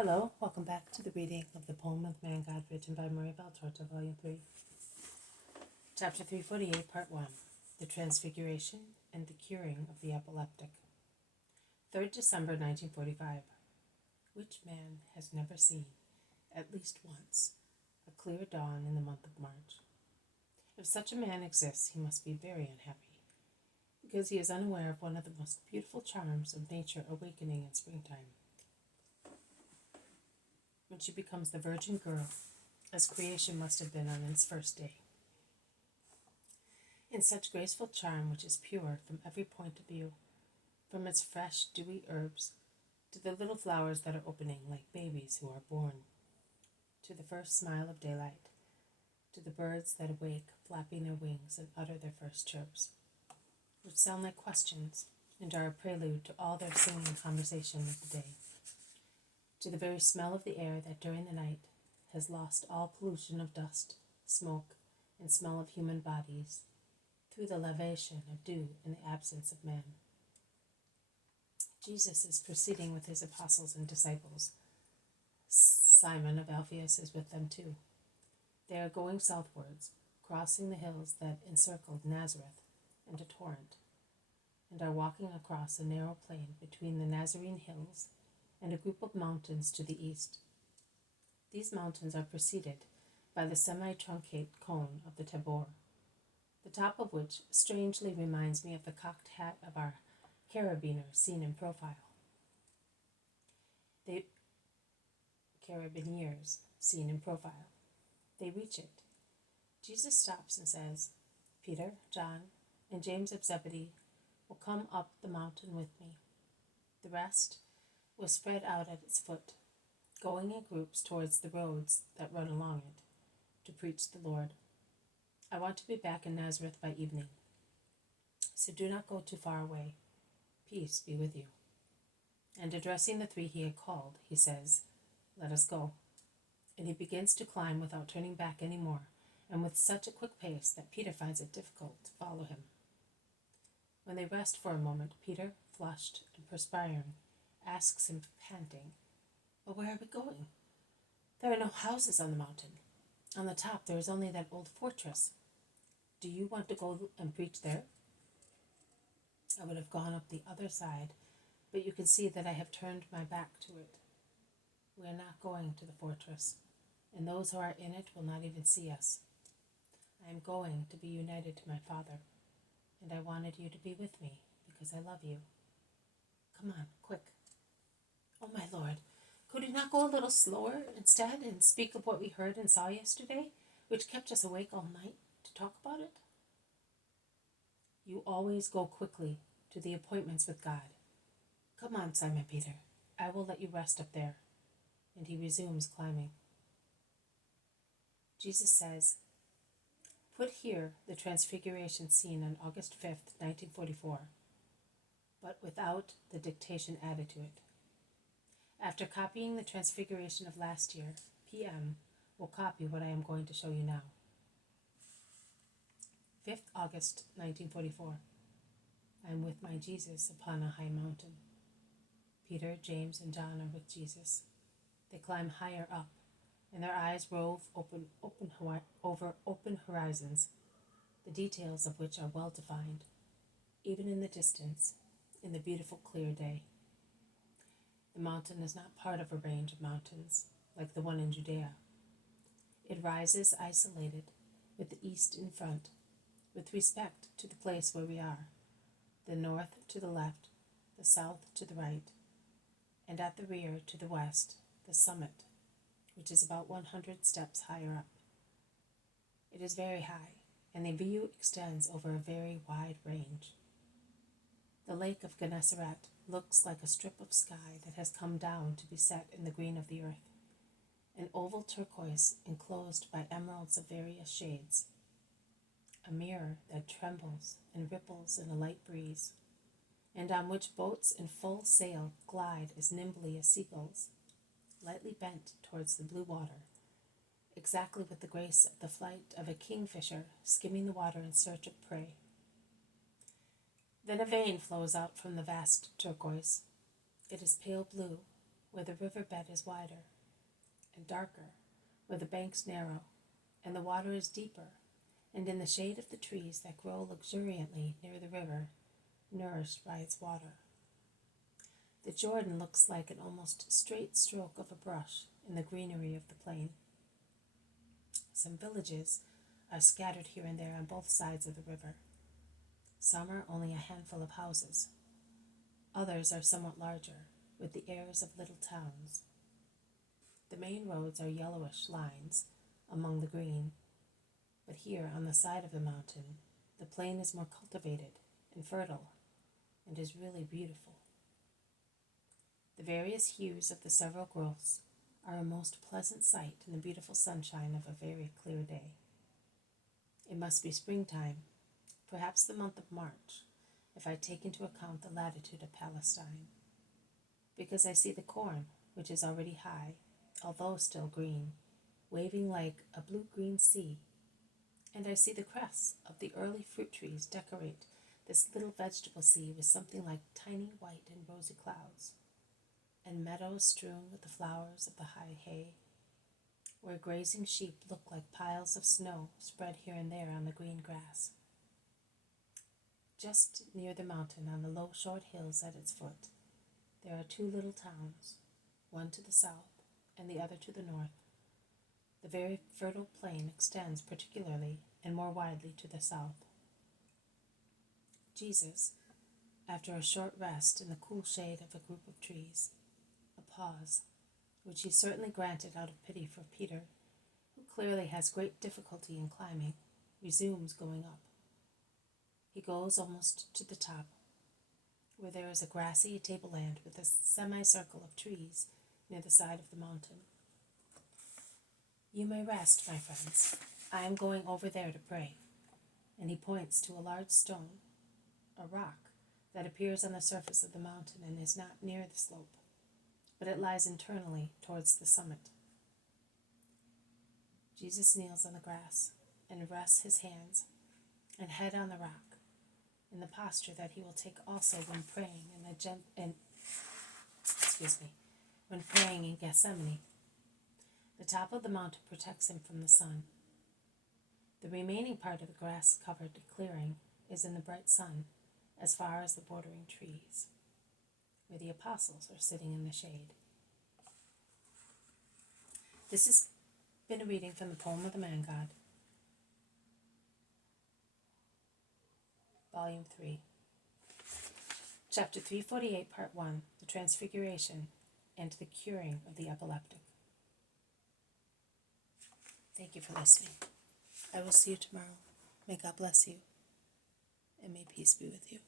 Hello, welcome back to the reading of the poem of Man God written by Marie Beltorta, Volume 3, Chapter 348, Part 1, The Transfiguration and the Curing of the Epileptic. 3rd December 1945. Which man has never seen, at least once, a clear dawn in the month of March? If such a man exists, he must be very unhappy, because he is unaware of one of the most beautiful charms of nature awakening in springtime, when she becomes the virgin girl, as creation must have been on its first day. In such graceful charm which is pure from every point of view, from its fresh, dewy herbs, to the little flowers that are opening like babies who are born, to the first smile of daylight, to the birds that awake, flapping their wings and utter their first chirps, which sound like questions and are a prelude to all their singing conversation of the day, to the very smell of the air that during the night has lost all pollution of dust, smoke, and smell of human bodies, through the lavation of dew in the absence of man. Jesus is proceeding with his apostles and disciples. Simon of Alphaeus is with them too. They are going southwards, crossing the hills that encircled Nazareth and a torrent, and are walking across a narrow plain between the Nazarene hills and a group of mountains to the east. These mountains are preceded by the semi-truncate cone of the Tabor, the top of which strangely reminds me of the cocked hat of our carabiner seen in profile. Carabiniers seen in profile. They reach it. Jesus stops and says, "Peter, John, and James of Zebedee will come up the mountain with me." The rest will spread out at its foot, going in groups towards the roads that run along it, to preach the Lord. I want to be back in Nazareth by evening, so do not go too far away. Peace be with you. And addressing the three he had called, he says, "Let us go." And he begins to climb without turning back any more, and with such a quick pace that Peter finds it difficult to follow him. When they rest for a moment, Peter, flushed and perspiring, asks him, panting, "But where are we going? There are no houses on the mountain. On the top there is only that old fortress. Do you want to go and preach there?" "I would have gone up the other side, but you can see that I have turned my back to it. We are not going to the fortress, and those who are in it will not even see us. I am going to be united to my Father, and I wanted you to be with me because I love you. Come on, quick." "Oh, my Lord, could we not go a little slower instead and speak of what we heard and saw yesterday, which kept us awake all night to talk about it?" "You always go quickly to the appointments with God. Come on, Simon Peter, I will let you rest up there." And he resumes climbing. Jesus says, "Put here the Transfiguration scene on August 5th, 1944, but without the dictation added to it. After copying the Transfiguration of last year, PM will copy what I am going to show you now." 5th August 1944. I am with my Jesus upon a high mountain. Peter, James, and John are with Jesus. They climb higher up, and their eyes rove over open horizons, the details of which are well defined, even in the distance, in the beautiful clear day. The mountain is not part of a range of mountains, like the one in Judea. It rises isolated, with the east in front, with respect to the place where we are, the north to the left, the south to the right, and at the rear to the west, the summit, which is about 100 steps higher up. It is very high, and the view extends over a very wide range. The lake of Gennesaret looks like a strip of sky that has come down to be set in the green of the earth, an oval turquoise enclosed by emeralds of various shades, a mirror that trembles and ripples in a light breeze, and on which boats in full sail glide as nimbly as seagulls, lightly bent towards the blue water, exactly with the grace of the flight of a kingfisher skimming the water in search of prey. Then a vein flows out from the vast turquoise. It is pale blue, where the riverbed is wider, and darker, where the banks narrow, and the water is deeper, and in the shade of the trees that grow luxuriantly near the river, nourished by its water. The Jordan looks like an almost straight stroke of a brush in the greenery of the plain. Some villages are scattered here and there on both sides of the river. Some are only a handful of houses. Others are somewhat larger, with the airs of little towns. The main roads are yellowish lines among the green, but here on the side of the mountain, the plain is more cultivated and fertile, and is really beautiful. The various hues of the several growths are a most pleasant sight in the beautiful sunshine of a very clear day. It must be springtime, perhaps the month of March, if I take into account the latitude of Palestine, because I see the corn, which is already high, although still green, waving like a blue-green sea, and I see the crests of the early fruit trees decorate this little vegetable sea with something like tiny white and rosy clouds, and meadows strewn with the flowers of the high hay, where grazing sheep look like piles of snow spread here and there on the green grass. Just near the mountain, on the low short hills at its foot, there are two little towns, one to the south and the other to the north. The very fertile plain extends particularly and more widely to the south. Jesus, after a short rest in the cool shade of a group of trees, a pause, which he certainly granted out of pity for Peter, who clearly has great difficulty in climbing, resumes going up. He goes almost to the top, where there is a grassy tableland with a semicircle of trees near the side of the mountain. "You may rest, my friends. I am going over there to pray." And he points to a large stone, a rock, that appears on the surface of the mountain and is not near the slope, but it lies internally towards the summit. Jesus kneels on the grass and rests his hands and head on the rock, in the posture that he will take also when praying when praying in Gethsemane. The top of the mountain protects him from the sun. The remaining part of the grass-covered clearing is in the bright sun, as far as the bordering trees, where the apostles are sitting in the shade. This has been a reading from the poem of the Man God, Volume 3. Chapter 348, Part 1, The Transfiguration and the Curing of the Epileptic. Thank you for listening. I will see you tomorrow. May God bless you, and may peace be with you.